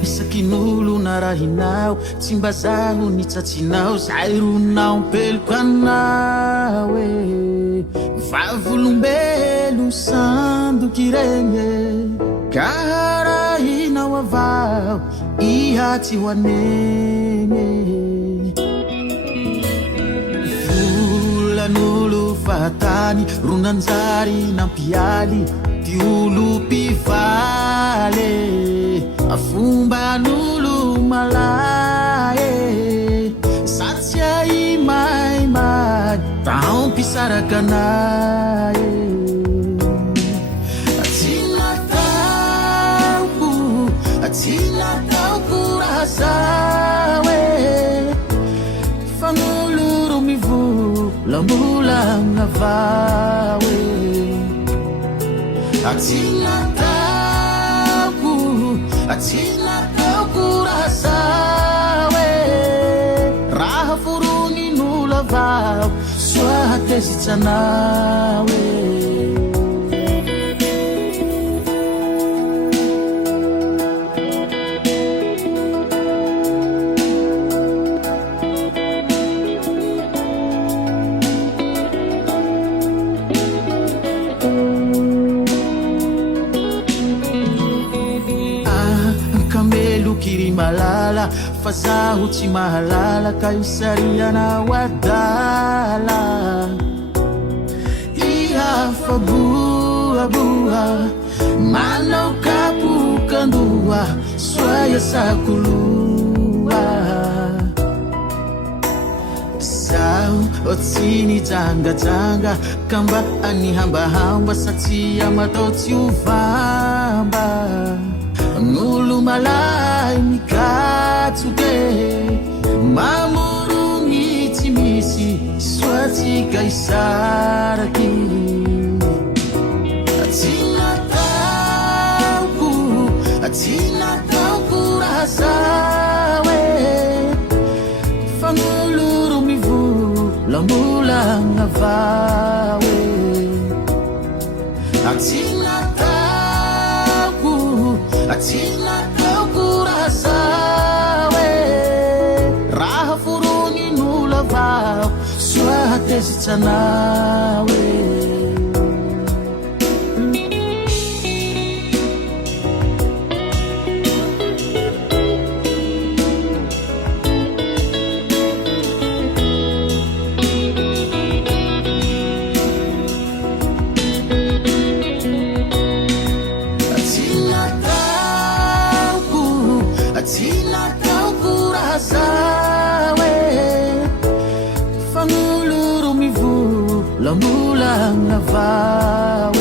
Resakin'olo narahinao tsy mba zaho nitsatsinao zay ronao peloko anao vavolombelo sandoky regny ka rahinao avao ihatsy ho aneny volan'olo fatany ronanjary nampialy ty olo pivaly afomban'olo malay satsy ai maimay taompisaraka anay tsy nataoko raha zao fagn'olo ro mivolambolagna avao tsy nataoko raha zao raha foronin'olo avao soa tezitsy anao kiri malala fa zaho tsy mahalala ka isarianao adala ihafabuhabuha manao kapokandoha soaya sakolua zaho tsy nijangajanga ka mba anihambahamba satsy amatao tsy hovamba n'olo malay mikatsoke mamorogny tsy misy soatsika isaraky tsy nataoko raha zao fagn'olo ro mivolambolagna avao tsy nataoko raha zao raha foronin'olo avao soa tezitsy anao tsy nataoko raha zao fagn'olo ro mivolambolagna avao